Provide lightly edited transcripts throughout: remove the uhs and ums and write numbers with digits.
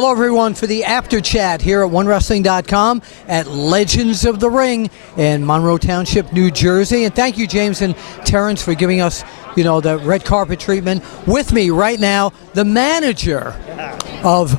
Hello, everyone, for the Apter chat here at OneWrestling.com at Legends of the Ring in Monroe Township, New Jersey. And thank you, James and Terrence, for giving us, the red carpet treatment. With me right now, the manager of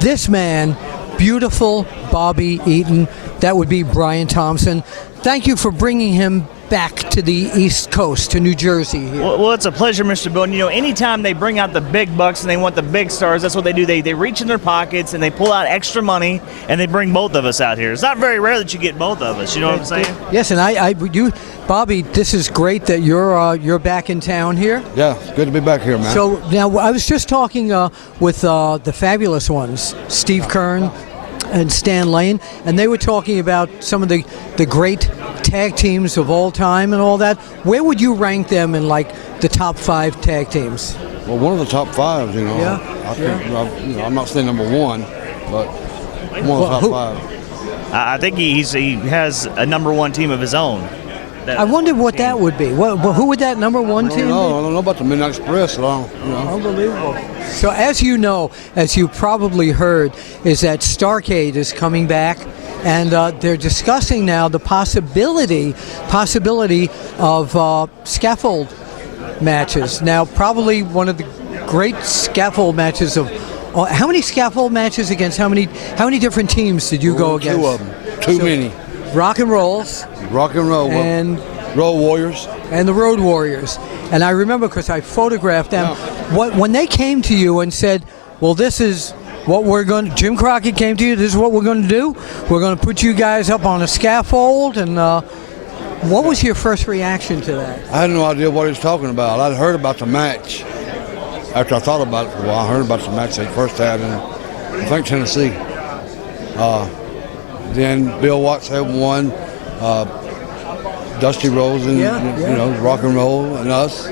this man, beautiful Bobby Eaton. That would be Brian Thompson. Thank you for bringing him back to the East Coast, to New Jersey here. Well, it's a pleasure, Mr. Bill. And, anytime they bring out the big bucks and they want the big stars, that's what they do. They reach in their pockets and they pull out extra money and they bring both of us out here. It's not very rare that you get both of us. You know what I'm saying? Yes, and Bobby, this is great that you're back in town here. Yeah, good to be back here, man. So now I was just talking with the fabulous ones, Steve Kern and Stan Lane, and they were talking about some of the great tag teams of all time and all that. Where would you rank them in the top 5 tag teams? Well, one of the top 5, Yeah. I think, I'm not saying number 1, but one of the top 5. I think he has a number 1 team of his own. I wondered what that would be. Who would that number 1 team be? I don't know about the Midnight Express at all. Unbelievable. So as you probably heard, is that Starrcade is coming back, and they're discussing now the possibility of scaffold matches. Now, probably one of the great scaffold matches of. How many scaffold matches against how many different teams did you go against? 2 of them. Too many. Rock and Rolls. Rock and Roll. And Road Warriors. And the Road Warriors. And I remember because I photographed them. Yeah. When they came to you and said, well, this is what we're going to, Jim Crockett came to you, this is what we're going to do. We're going to put you guys up on a scaffold. And what was your first reaction to that? I had no idea what he was talking about. I'd heard about the match. After I thought about it for a while, I heard about the match they first had in, I think, Tennessee. Then Bill Watts had one, Dusty Rhodes and Rock and Roll and us.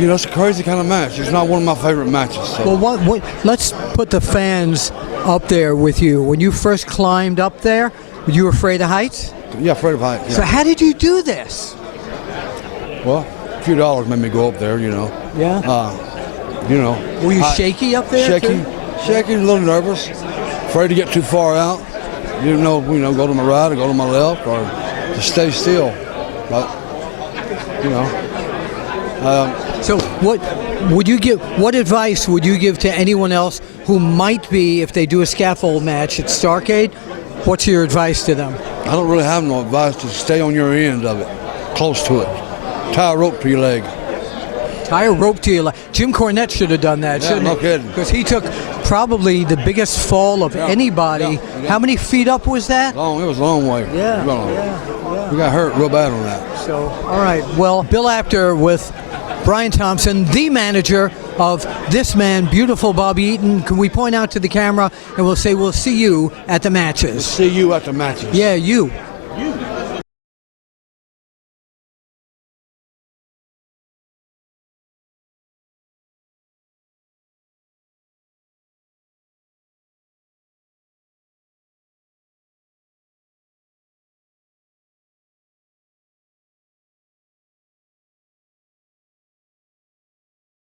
It's a crazy kind of match. It's not one of my favorite matches. So. Well, let's put the fans up there with you. When you first climbed up there, were you afraid of heights? Yeah, afraid of heights. Yeah. So how did you do this? Well, a few dollars made me go up there. Yeah. Were you shaky up there? Shaky, a little nervous, afraid to get too far out. Didn't know, go to my right or go to my left or to stay still. But, So what advice would you give to anyone else who might be, if they do a scaffold match at Starrcade, what's your advice to them? I don't really have no advice. To stay on your end of it, close to it. Tie a rope to your leg. Tie a rope to your leg. Jim Cornette should have done that, shouldn't he? No kidding. Because he took probably the biggest fall of anybody. Yeah. How many feet up was that? Long. It was a long way. Yeah. We got hurt real bad on that. So, all right. Well, Bill Apter with Brian Thompson, the manager of this man, beautiful Bobby Eaton. Can we point out to the camera and we'll say we'll see you at the matches? See you at the matches. Yeah, you.